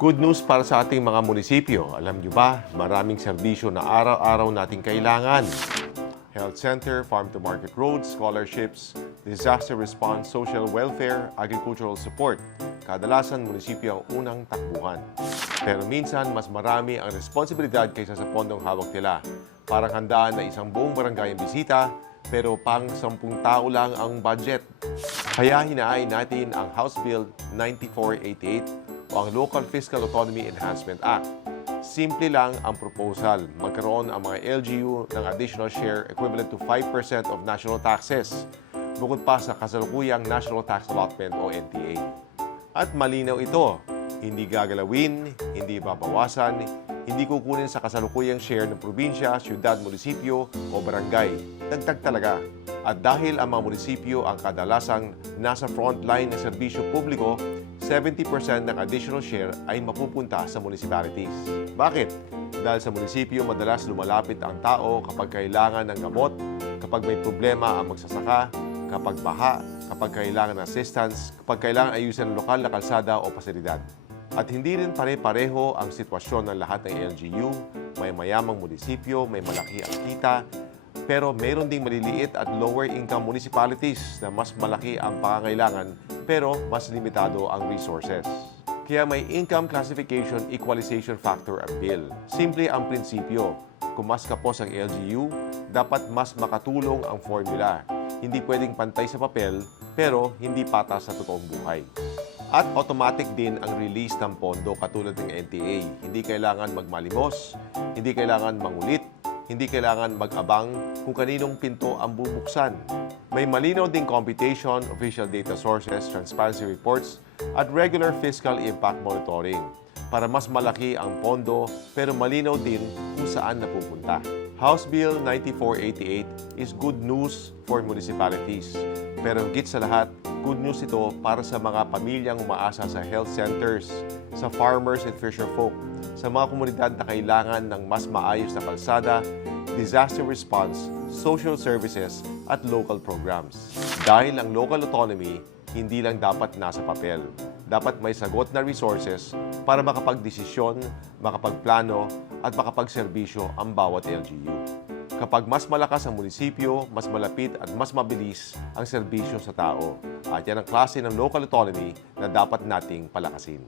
Good news para sa ating mga munisipyo. Alam nyo ba, maraming serbisyo na araw-araw nating kailangan. Health center, farm-to-market roads, scholarships, disaster response, social welfare, agricultural support. Kadalasan, munisipyo ang unang takbuhan. Pero minsan, mas marami ang responsibilidad kaysa sa pondong hawak nila. Parang handaan na isang buong barangay ang bisita, pero pang 10 tao lang ang budget. Kaya hinaay natin ang House Bill 9488 o ang Local Fiscal Autonomy Enhancement Act. Simple lang ang proposal. Magkaroon ang mga LGU ng additional share equivalent to 5% of national taxes, bukod pa sa kasalukuyang National Tax Allotment o NTA. At malinaw ito, hindi gagalawin, hindi babawasan, hindi kukunin sa kasalukuyang share ng probinsya, syudad, munisipyo o barangay. Dagdag talaga. At dahil ang mga munisipyo ang kadalasang nasa frontline ng serbisyo publiko, 70% ng additional share ay mapupunta sa municipalities. Bakit? Dahil sa munisipyo, madalas lumalapit ang tao kapag kailangan ng gamot, kapag may problema ang magsasaka, kapag baha, kapag kailangan ng assistance, kapag kailangan ayusin ang lokal na kalsada o pasilidad. At hindi rin pare-pareho ang sitwasyon ng lahat ng LGU. May mayamang munisipyo, may malaki ang kita, pero mayroon ding maliliit at lower income municipalities na mas malaki ang pangangailangan pero mas limitado ang resources. Kaya may income classification equalization factor ang bill. Simple ang prinsipyo. Kung mas kapos ang LGU, dapat mas makatulong ang formula. Hindi pwedeng pantay sa papel pero hindi patas sa totoong buhay. At automatic din ang release ng pondo katulad ng NTA. Hindi kailangan magmalimos, hindi kailangan mangulit, hindi kailangan mag-abang kung kaninong pinto ang bubuksan. May malinaw ding computation, official data sources, transparency reports, at regular fiscal impact monitoring para mas malaki ang pondo pero malinaw din kung saan napupunta. House Bill 9488 is good news for municipalities. Pero higit sa lahat, good news ito para sa mga pamilyang umaasa sa health centers, sa farmers and fisherfolk, sa mga komunidad na kailangan ng mas maayos na kalsada, disaster response, social services, at local programs. Dahil ang local autonomy, hindi lang dapat nasa papel. Dapat may sagot na resources para makapagdesisyon, makapagplano, at makapagserbisyo ang bawat LGU. Kapag mas malakas ang munisipyo, mas malapit at mas mabilis ang serbisyo sa tao. At yan ang klase ng local autonomy na dapat nating palakasin.